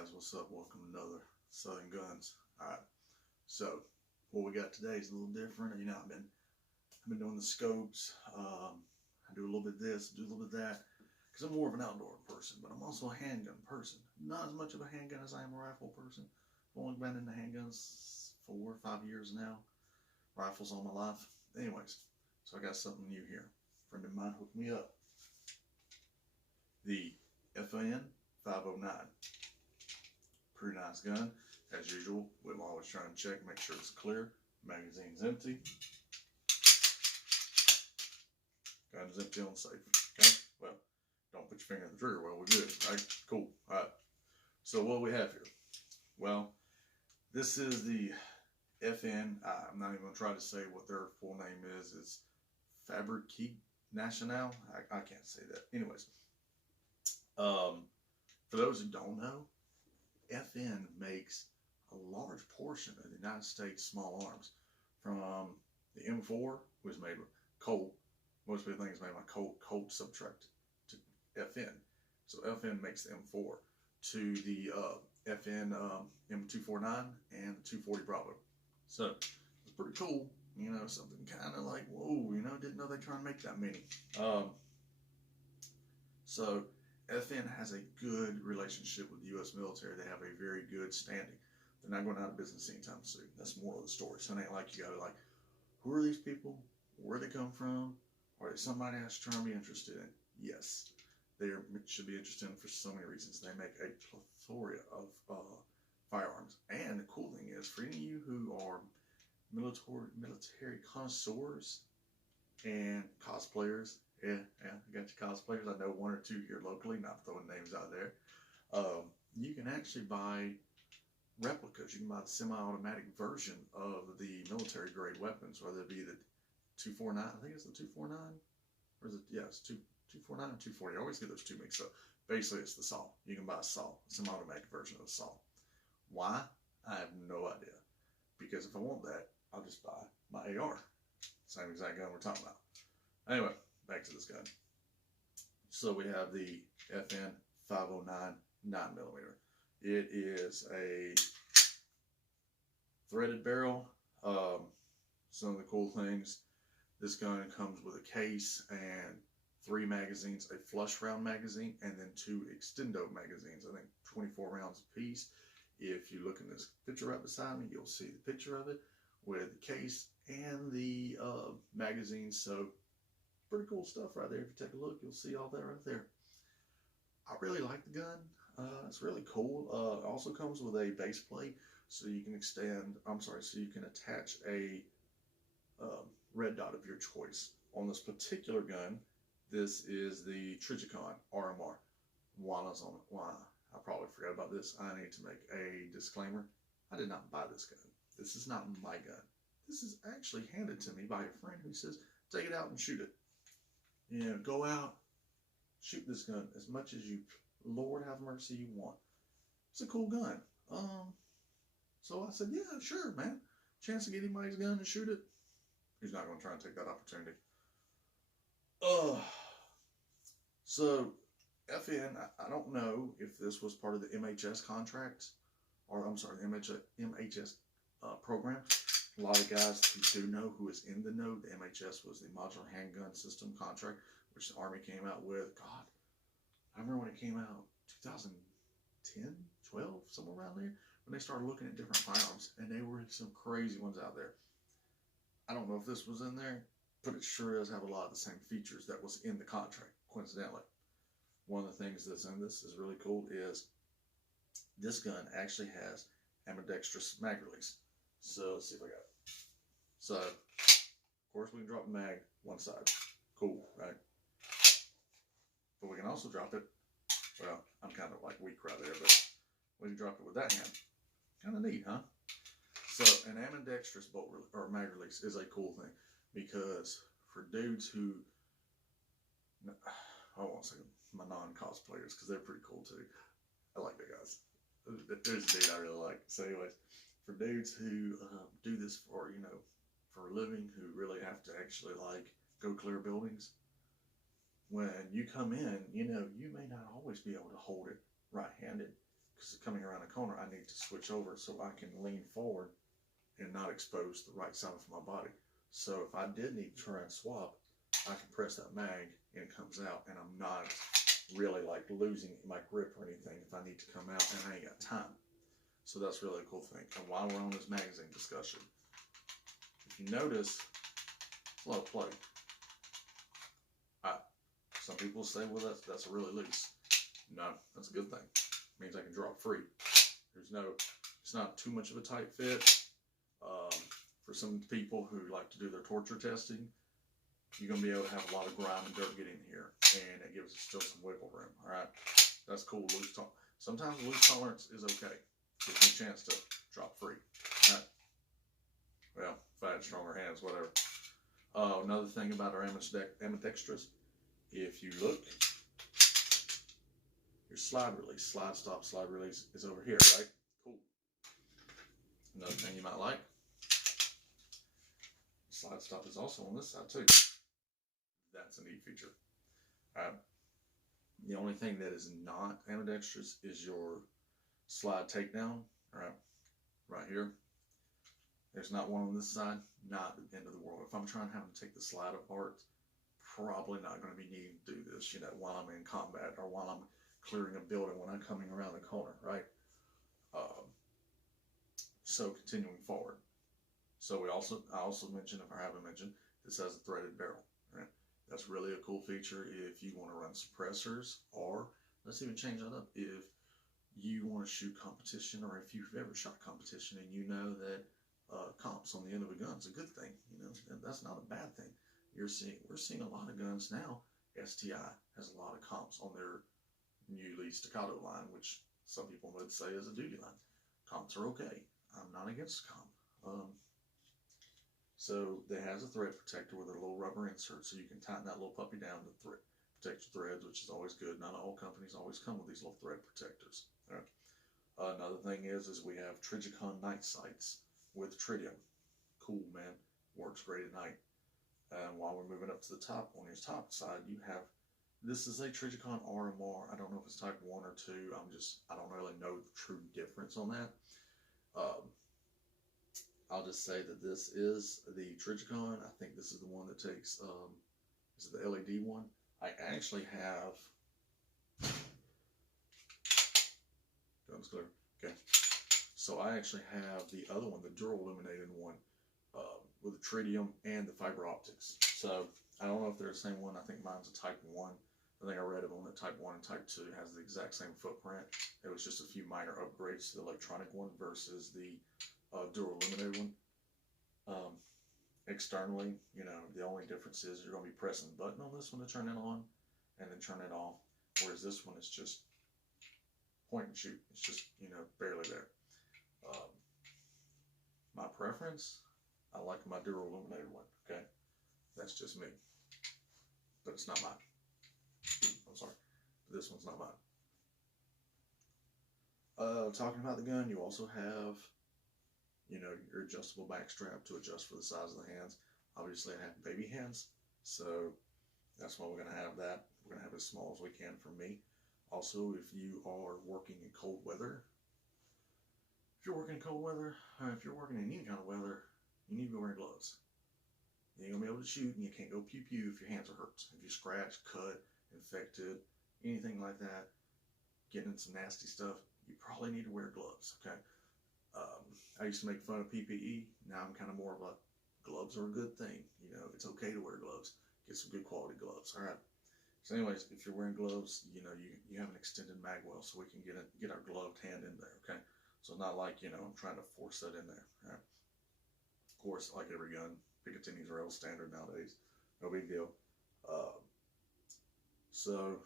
guys, what's up? Welcome to another Southern Guns. Alright, so what we got today is a little different. You know, I've been doing the scopes. I do a little bit of this, do a little bit of that, because I'm more of an outdoor person, but I'm also a handgun person. Not as much of a handgun as I am a rifle person. I've only been into handguns 4 or 5 years now. Rifles all my life. Anyways, so I got something new here. A friend of mine hooked me up. The FN 509. Pretty nice gun. As usual, we'll always try and check, make sure it's clear. Magazine's empty. Gun's empty on safe. Okay? Well, don't put your finger in the trigger. Well, we're good, right? Cool. Alright. So what we have here? Well, this is the FN. I'm not even going to try to say what their full name is. It's Fabrique Nationale. I can't say that. Anyways. For those who don't know, FN makes a large portion of the United States small arms. From the M4, which is made with Colt. Most people think it's made by Colt subtracted to FN. So FN makes the M4 to the FN M249 and the 240 Bravo. So it's pretty cool. You know, something kind of like, whoa, you know, didn't know they try and make that many. So FN has a good relationship with the U.S. military. They have a very good standing. They're not going out of business anytime soon. That's the moral of the story. So it ain't like you got to like, who are these people? Where they come from? Are they somebody that's trying to be interested in? Yes. They should be interested in for so many reasons. They make a plethora of firearms. And the cool thing is, for any of you who are military connoisseurs and cosplayers, yeah, I got your cosplayers. I know 1 or 2 here locally, not throwing names out there. You can actually buy replicas. You can buy the semi-automatic version of the military grade weapons, whether it be the 249, I think it's the 249, or is it, yeah, it's 249 or 240. I always get those two mixed up. Basically, it's the SAW. You can buy a SAW, a semi-automatic version of the SAW. Why? I have no idea. Because if I want that, I'll just buy my AR. Same exact gun we're talking about. Anyway, back to this gun. So we have the FN 509 9mm. It is a threaded barrel. Some of the cool things, this gun comes with a case and 3 magazines, a flush round magazine, and then 2 extendo magazines. I think 24 rounds apiece. If you look in this picture right beside me, you'll see the picture of it with the case and the magazines. So pretty cool stuff right there. If you take a look, you'll see all that right there. I really like the gun. It's really cool. It also comes with a base plate, so you can so you can attach a red dot of your choice. On this particular gun, this is the Trijicon RMR. I probably forgot about this. I need to make a disclaimer. I did not buy this gun. This is not my gun. This is actually handed to me by a friend who says, take it out and shoot it. You know, go out, shoot this gun as much as you, Lord have mercy, you want. It's a cool gun. So I said, yeah, sure, man. Chance to get anybody's gun and shoot it. He's not going to try and take that opportunity. So FN, I don't know if this was part of the MHS contract, or I'm sorry, MHS program. A lot of guys who do know, who is in the know, the MHS was the Modular Handgun System contract, which the Army came out with. God, I remember when it came out, 2010, 12, somewhere around there, when they started looking at different firearms, and they were some crazy ones out there. I don't know if this was in there, but it sure does have a lot of the same features that was in the contract, coincidentally. One of the things that's in this is really cool is this gun actually has ambidextrous mag release. So let's see if I got it. So, of course, we can drop the mag one side. Cool, right? But we can also drop it. Well, I'm kind of like weak right there, but we can drop it with that hand. Kind of neat, huh? So, an ambidextrous bolt or mag release is a cool thing because for dudes who, I won't say my non-cosplayers because they're pretty cool too. I like that guys. There's a dude I really like. So, anyways, for dudes who do this for, you know, for a living, who really have to actually like go clear buildings, when you come in, you know, you may not always be able to hold it right-handed because coming around a corner, I need to switch over so I can lean forward and not expose the right side of my body. So if I did need to try and swap, I can press that mag and it comes out, and I'm not really like losing my grip or anything if I need to come out and I ain't got time. So that's really a cool thing. And while we're on this magazine discussion, if you notice, it's a lot of play. Some people say, well, that's really loose. No, that's a good thing. It means I can drop free. It's not too much of a tight fit. For some people who like to do their torture testing, you're going to be able to have a lot of grime and dirt get in here, and it gives us still some wiggle room. All right, that's cool. Loose tolerance. Sometimes loose tolerance is okay. Gives me a chance to drop free. All right. Well, if I had stronger hands, whatever. Another thing about our ambidextrous, if you look, your slide release, slide stop, slide release is over here, right? Cool. Another thing you might like, slide stop is also on this side too. That's a neat feature. The only thing that is not ambidextrous is your slide takedown, right here. There's not one on this side, not the end of the world. If I'm trying to have to take the slide apart, probably not going to be needing to do this, while I'm in combat or while I'm clearing a building when I'm coming around the corner, right? So continuing forward. So I also mentioned, if I haven't mentioned, this has a threaded barrel, right? That's really a cool feature if you want to run suppressors, or let's even change that up. If you want to shoot competition, or if you've ever shot competition and you know that comps on the end of a gun is a good thing, and that's not a bad thing. We're seeing a lot of guns now. STI has a lot of comps on their new lead staccato line, which some people would say is a duty line. Comps are okay. I'm not against comp. So it has a thread protector with a little rubber insert, so you can tighten that little puppy down to protect your threads, which is always good. Not all companies always come with these little thread protectors. All right. Another thing is we have Trijicon night sights with tritium. Cool, man. Works great at night. And while we're moving up to the top, on your top side, you have, this is a Trijicon RMR. I don't know if it's type 1 or 2. I don't really know the true difference on that. I'll just say that this is the Trijicon. I think this is the one that takes, is it the LED one? I actually have, guns clear, okay. So I actually have the other one, the dual illuminated one, with the tritium and the fiber optics. So I don't know if they're the same one. I think mine's a type 1. I think I read of them that type 1 and type 2 has the exact same footprint. It was just a few minor upgrades to the electronic one versus the dual illuminated one. Externally, the only difference is you're going to be pressing the button on this one to turn it on and then turn it off, whereas this one is just point and shoot. It's just, barely there. My preference, I like my dual illuminated one, okay? That's just me. But it's not mine. I'm sorry. This one's not mine. Talking about the gun, you also have, your adjustable back strap to adjust for the size of the hands. Obviously, I have baby hands, so that's why we're going to have that. We're going to have it as small as we can for me. Also, if you are working in cold weather, if you're working in any kind of weather, you need to be wearing gloves. You ain't going to be able to shoot, and you can't go pew-pew if your hands are hurt. If you scratch, cut, infected, anything like that, getting into some nasty stuff, you probably need to wear gloves, okay? I used to make fun of PPE. Now I'm kind of more of a, gloves are a good thing. It's okay to wear gloves. Get some good quality gloves, all right? So anyways, if you're wearing gloves, you have an extended mag well, so we can get our gloved hand in there, okay? So it's not like, I'm trying to force that in there, all right? Of course, like every gun, Picatinis are L standard nowadays. No big deal. So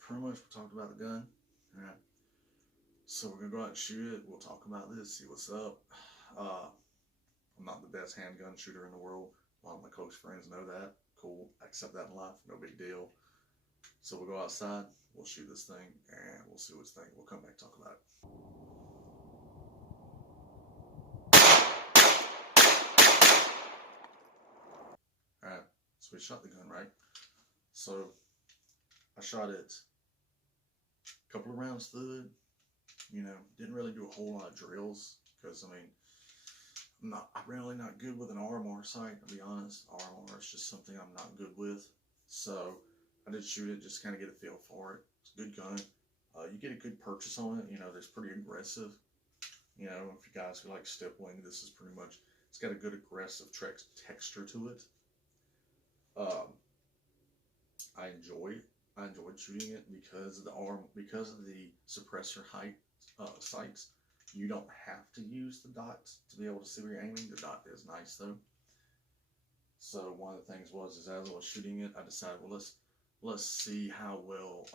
pretty much we talked about the gun, all right? So we're going to go out and shoot it. We'll talk about this, see what's up. I'm not the best handgun shooter in the world. A lot of my close friends know that. Cool. I accept that in life. No big deal. So we'll go outside. We'll shoot this thing, and we'll see what's thinking. We'll come back and talk about it. Alright. So we shot the gun, right? So I shot it a couple of rounds through it. You know, didn't really do a whole lot of drills because, I mean, I'm really not good with an RMR sight, to be honest. RMR is just something I'm not good with. So I did shoot it, just kind of get a feel for it. It's a good gun. You get a good purchase on it. You know, it's pretty aggressive. You know, if you guys who like stippling, this is pretty much, it's got a good aggressive texture to it. Um, I enjoyed shooting it because of the suppressor height sights. You don't have to use the dots to be able to see where you're aiming. The dot is nice though. So one of the things was, is as I was shooting it, I decided, well, let's see how well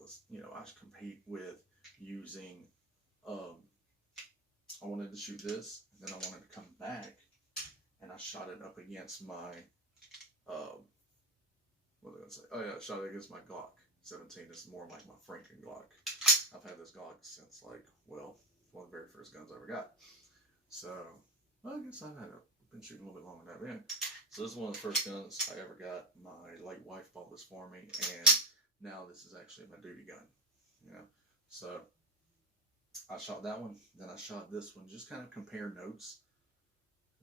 this, you know, I should compete with using. I wanted to shoot this, and then I wanted to come back, and I shot it up against my. What was I gonna say? Oh yeah, I shot it against my Glock 17. This is more like my Franken Glock. I've had this Glock since like, well, one of the very first guns I ever got. So well, I guess been shooting a little bit longer than that. But anyway, so this is one of the first guns I ever got. My late wife bought this for me, and now this is actually my duty gun. You know, so I shot that one, then I shot this one. Just kind of compare notes.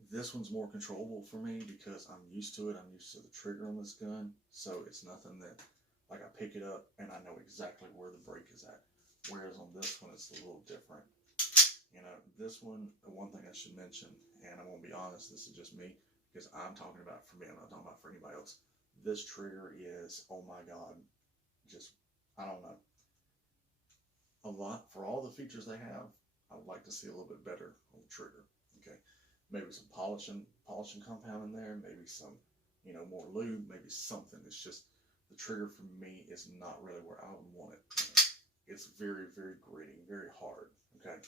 This one's more controllable for me because I'm used to it. I'm used to the trigger on this gun, so it's nothing that, like, I pick it up and I know exactly where the break is at. Whereas on this one, it's a little different. You know, this one thing I should mention, and I'm gonna be honest, this is just me because I'm talking about for me. I'm not talking about for anybody else. This trigger is, oh my god, just, I don't know. A lot for all the features they have. I would like to see a little bit better on the trigger. Okay. Maybe some polishing compound in there, maybe some, you know, more lube, maybe something. It's just the trigger for me is not really where I would want it. You know, it's very, very gritty, very hard. Okay.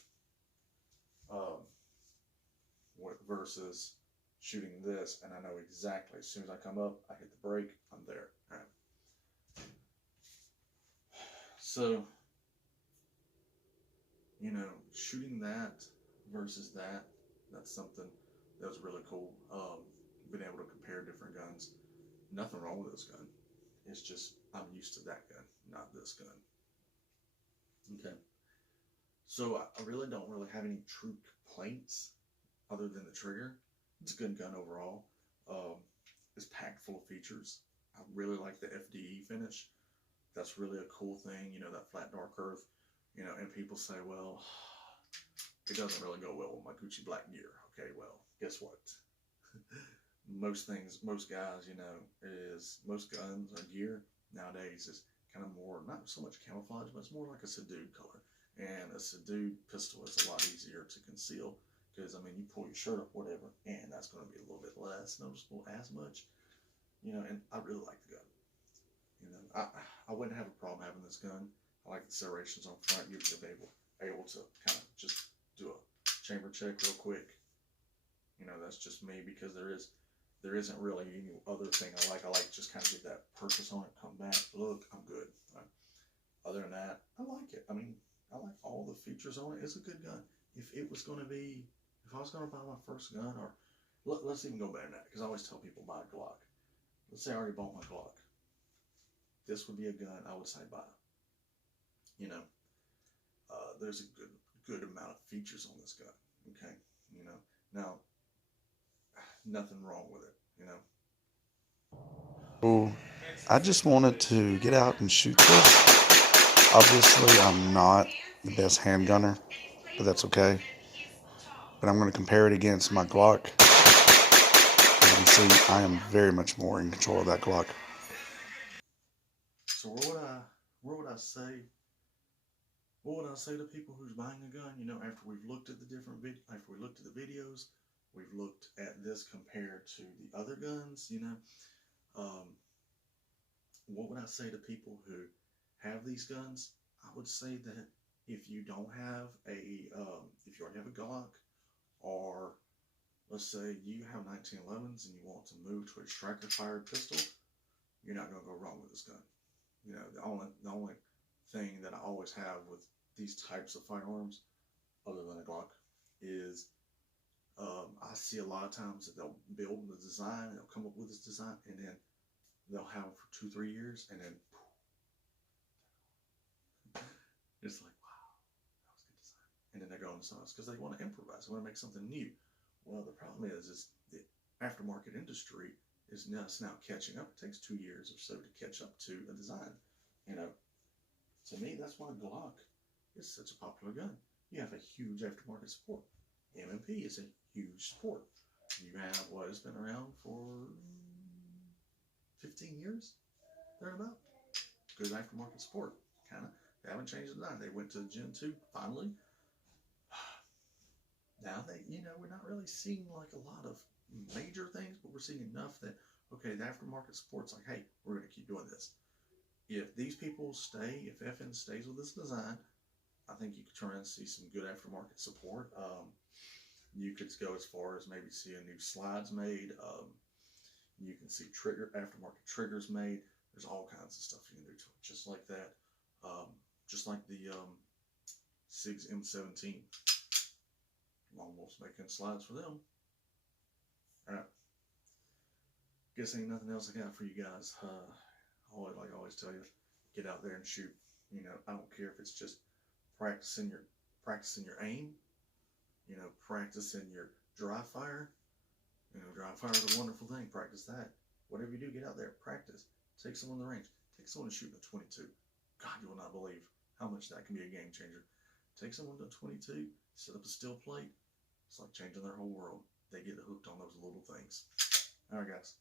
Versus shooting this, and I know exactly as soon as I come up, I hit the brake, I'm there. All right. So, you know, shooting that versus that's something that was really cool. Being able to compare different guns. Nothing wrong with this gun. It's just I'm used to that gun, not this gun. Okay. So I really don't have any true complaints other than the trigger. It's a good gun overall. It's packed full of features. I really like the FDE finish. That's really a cool thing. You know, that flat dark earth. You know, and people say, well, it doesn't really go well with my Gucci black gear. Okay, well, guess what? Most guys, you know, most guns or gear nowadays is kind of more, not so much camouflage, but it's more like a subdued color. And a subdued pistol is a lot easier to conceal because, I mean, you pull your shirt up, whatever, and that's going to be a little bit less noticeable as much. You know, and I really like the gun. You know, I wouldn't have a problem having this gun. I like the serrations on front. You'll be able to kind of just do a chamber check real quick. You know, that's just me because there isn't really any other thing I like. I like just kind of get that purchase on it, come back, look, I'm good. Right? Other than that, I like it. I mean, I like all the features on it. It's a good gun. If I was going to buy my first gun, or let's even go better than that, because I always tell people buy a Glock. Let's say I already bought my Glock. This would be a gun I would say buy. You know, there's a good amount of features on this gun. Okay, you know, now nothing wrong with it. You know. So I just wanted to get out and shoot this. Obviously, I'm not the best handgunner, but that's okay. But I'm going to compare it against my Glock. As you can see, I am very much more in control of that Glock. So what would I say to people who's buying a gun? You know, after we've looked at the videos, we've looked at this compared to the other guns. You know, what would I say to people who have these guns? I would say that if you don't have if you already have a Glock, or let's say you have 1911s and you want to move to a striker fired pistol, you're not going to go wrong with this gun. You know, the only thing that I always have with these types of firearms, other than a Glock, is I see a lot of times that they'll build the design, they'll come up with this design, and then they'll have it for 2-3 years, and then it's like, on size because they want to improvise, they want to make something new. Well, the problem is the aftermarket industry is now catching up. It takes 2 years or so to catch up to a design. You know, to me, that's why Glock is such a popular gun. You have a huge aftermarket support. M&P is a huge support. You have what has been around for 15 years, thereabout. Good aftermarket support, kind of. They haven't changed the design. They went to Gen 2 finally. Now we're not really seeing like a lot of major things, but we're seeing enough that, okay, the aftermarket support's like, hey, we're going to keep doing this. If these people stay, if FN stays with this design, I think you could try and see some good aftermarket support. You could go as far as maybe see a new slides made. You can see aftermarket triggers made. There's all kinds of stuff you can do to it, just like that. Just like the SIG's M17. Almost making slides for them. Alright. Guess ain't nothing else I got for you guys. Like I always tell you, get out there and shoot. You know, I don't care if it's just practicing your aim, you know, practicing your dry fire. You know, dry fire is a wonderful thing. Practice that. Whatever you do, get out there, practice. Take someone to the range. Take someone to shoot a 22. God, you will not believe how much that can be a game changer. Take someone to a 22, set up a still plate. It's like changing their whole world. They get hooked on those little things. All right, guys.